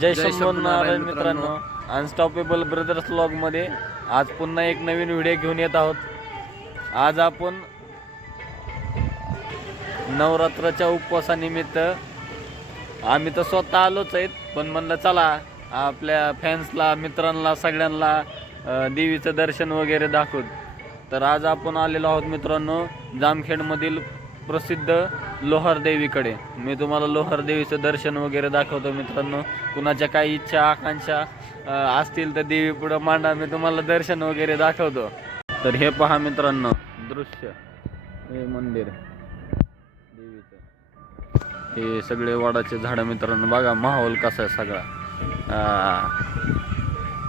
जय शंभू नारायण मित्रांनो. Unstoppable brothers व्लॉगमध्ये आज पुन्हा एक नवीन व्हिडिओ घेऊन येत आहोत. आज आपण नवरात्राच्या उपवासानिमित्त आम्ही तर स्वतः आलोच आहेत पण म्हणलं चला आपल्या फॅन्सला मित्रांना सगळ्यांना देवीचं दर्शन वगैरे दाखवत तर आज आपण आलेलो आहोत मित्रांनो जामखेडमधील प्रसिद्ध लोहारदेवीकडे मी तुम्हाला लोहार देवीचं दर्शन वगैरे दाखवतो मित्रांनो. कुणाच्या काही इच्छा आकांक्षा असतील तर देवी पुढं मांडा. मी तुम्हाला दर्शन वगैरे दाखवतो. तर हे पहा मित्रांनो दृश्य. हे मंदिर. देवीचं. हे सगळे वडाचे झाडं मित्रांनो. बघा माहोल कसा आहे सगळा.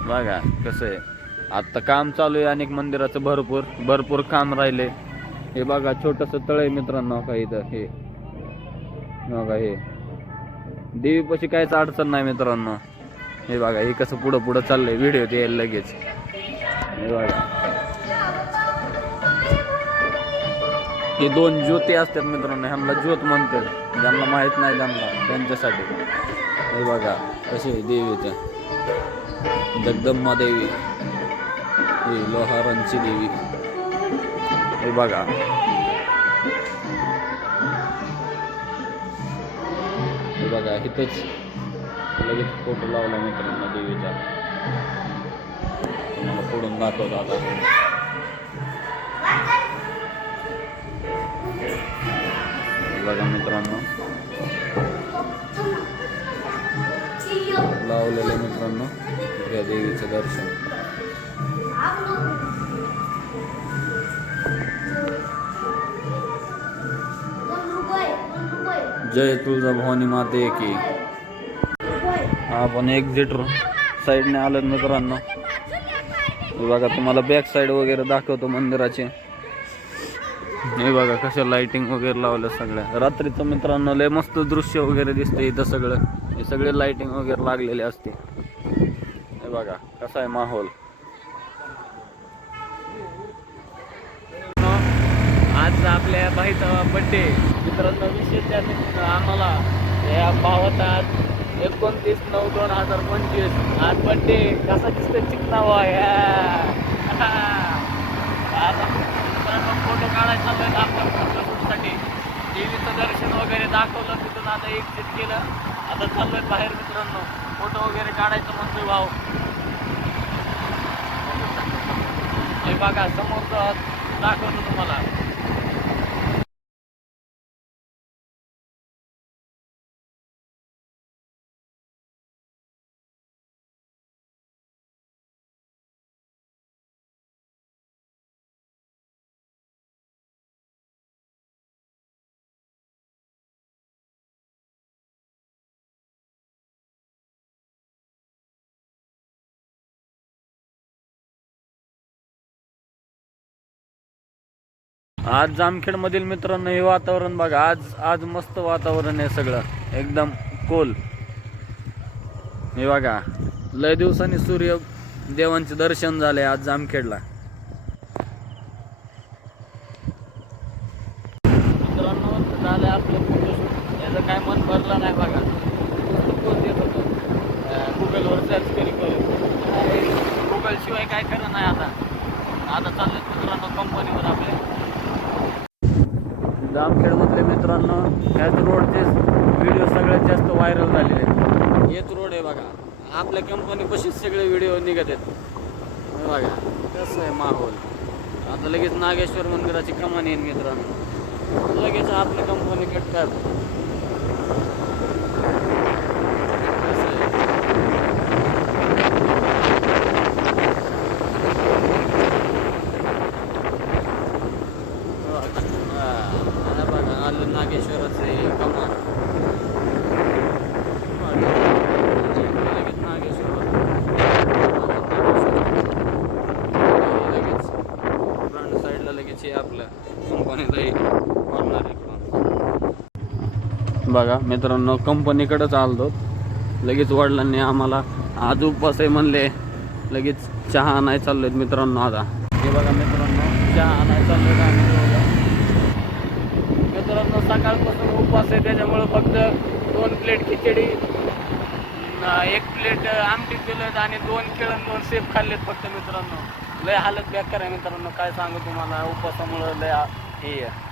बघा कसं आहे. आत्ता काम चालू आहे अनेक मंदिराचं भरपूर. भरपूर काम राहिले. हे बघा छोटस तळ आहे मित्रांनो का इथं हे. बघा हे. देवीपाशी काहीच अडचण नाही मित्रांनो. हे बघा हे कसं पुढं पुढं चाललंय व्हिडिओ द्यायला लगेच. हे बघा. हे दोन ज्योती असतात मित्रांनो ह्यांना ज्योत म्हणतात. ज्यांना माहीत नाही त्यांना त्यांच्यासाठी. हे बघा कसे देवीचं जगदंबा देवी. ही लोहारांची देवी. हे बघा. हे बघा इथंच लगेच फोटो लावला मित्रांनो देवीचा. तुम्हाला पुढून दाखवतो आता. बघा मित्रांनो. लावलेलं मित्रांनो या देवीचं दर्शन. जय तुळजा भवानी माते की. आपण एक्झिट साईडने आलं मित्रांनो. हे बघा तुम्हाला बॅक साईड वगैरे दाखवतो मंदिराचे. हे बघा कसं लाइटिंग वगैरे लावलं सगळ्या रात्रीचं मित्रांनो लय मस्त दृश्य वगैरे दिसते इथं सगळं. हे सगळे लाइटिंग वगैरे लागलेले असते. हे बघा कसा आहे माहोल. आज आपल्या भाईचा बड्डे मित्रांनो विशेष त्याने आम्हाला या भावाचा आज एकोणतीस नऊ दोन हजार पंचवीस. आज बड्डे कसा दिसतो चिकनावा. आता मित्रांनो फोटो काढायचा चाललोय आपल्या फोटोशूटसाठी देवीचं दर्शन वगैरे दाखवलं तिथून आता एक्झिट केलं. आता चाललोय बाहेर मित्रांनो. फोटो वगैरे काढायचं म्हणतोय भाऊ. हे बघा समोर दाखवतो तुम्हाला. आज जामखेडमधील मित्रांनो हे वातावरण बघा. आज आज मस्त वातावरण आहे सगळं. एकदम कोल हे बघा. लय दिवसांनी सूर्य देवांचे दर्शन झाले आज जामखेडला. मित्रांनो झालं आपलं फोटोशूट याचं काय मन भरलं नाही बघा. पोस्ट देत होतो गुगलवर सर्च करी करू गुगल शिवाय काय खरं नाही आता. आता चाललं मित्रांनो कंपनीवर जामखेडमधले मित्रांनो ह्याच रोडचे व्हिडिओ सगळ्यात जास्त व्हायरल झालेले आहेत. हेच रोड आहे बघा. आपल्या कंपनीपाशीच सगळे व्हिडिओ निघत आहेत. बघा कसं आहे माहोल. आता लगेच नागेश्वर मंदिराची कमान येईल मित्रांनो. लगेच आपल्या कंपनी कट करतो आहे आता बघा आलं नागेश्वराचं कमान लगेच नागेश्वर लगेच फ्रंट साईडला लगेच हे आपलं. कंपनीला कॉर्नर बघा मित्रांनो कंपनीकडेच आलो लगेच वडिलांनी आम्हाला आज उपवास आहे म्हणले. लगेच चहा आणाय नाही आहेत मित्रांनो आता. हे बघा मित्रांनो चहा नाही चाललोय आम्ही सकाळपासून उपवास आहे त्याच्यामुळं फक्त दोन प्लेट खिचडी एक प्लेट आमटी दिलं आणि दोन केळं दोन सेफ खाल्लेत फक्त मित्रांनो लय हालत बेकार आहे मित्रांनो काय सांगू तुम्हाला उपवासामुळं लय हे आहे.